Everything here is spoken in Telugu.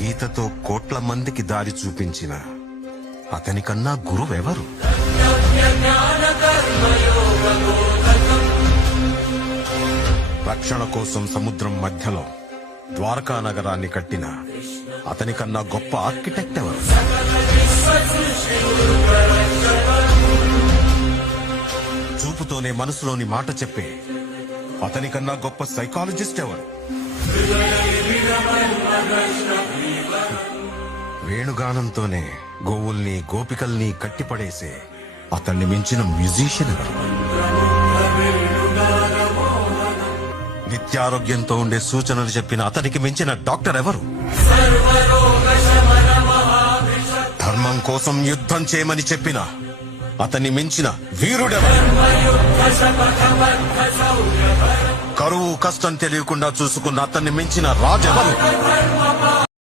గీతతో కోట్ల మందికి దారి చూపించిన అతనికన్నా గురువెవరు? రక్షణ కోసం సముద్రం మధ్యలో ద్వారకా నగరాన్ని కట్టిన అతనికన్నా గొప్ప ఆర్కిటెక్ట్ ఎవరు? చూపుతోనే మనసులోని మాట చెప్పే అతనికన్నా గొప్ప సైకాలజిస్ట్ ఎవరు? వేణుగానంతోనే గోవుల్ని గోపికల్ని కట్టిపడేసే అతన్ని మించిన మ్యూజిషియన్ ఎవరు? నిత్యారోగ్యంతో ఉండే సూచనలు చెప్పిన అతనికి మించిన డాక్టర్ ఎవరు? ధర్మం కోసం యుద్ధం చేయమని చెప్పిన అతన్ని మించిన వీరుడెవరు? కరువు కష్టం తెలియకుండా చూసుకున్న అతన్ని మించిన రాజెవరు?